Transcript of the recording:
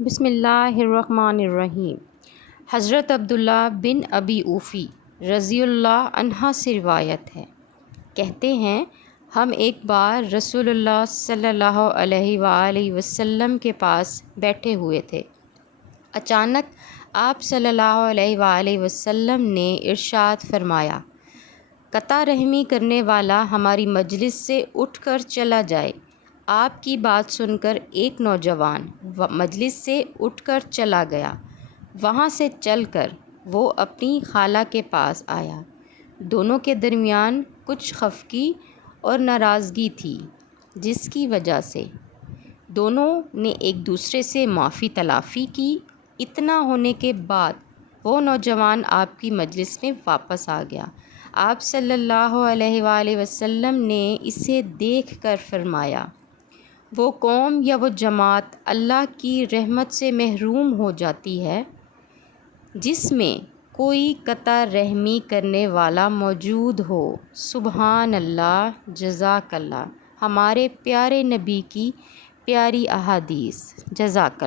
بسم اللہ الرحمن الرحیم۔ حضرت عبداللہ بن ابی اوفی رضی اللہ عنہ سے روایت ہے، کہتے ہیں ہم ایک بار رسول اللہ صلی اللہ علیہ وآلہ وسلم کے پاس بیٹھے ہوئے تھے۔ اچانک آپ صلی اللہ علیہ وآلہ وسلم نے ارشاد فرمایا، قطع رحمی کرنے والا ہماری مجلس سے اٹھ کر چلا جائے۔ آپ کی بات سن کر ایک نوجوان مجلس سے اٹھ کر چلا گیا۔ وہاں سے چل کر وہ اپنی خالہ کے پاس آیا۔ دونوں کے درمیان کچھ خفگی اور ناراضگی تھی، جس کی وجہ سے دونوں نے ایک دوسرے سے معافی تلافی کی۔ اتنا ہونے کے بعد وہ نوجوان آپ کی مجلس میں واپس آ گیا۔ آپ صلی اللہ علیہ وآلہ وسلم نے اسے دیکھ کر فرمایا، وہ قوم یا وہ جماعت اللہ کی رحمت سے محروم ہو جاتی ہے جس میں کوئی قطع رحمی کرنے والا موجود ہو۔ سبحان اللہ، جزاک اللہ۔ ہمارے پیارے نبی کی پیاری احادیث۔ جزاک اللہ۔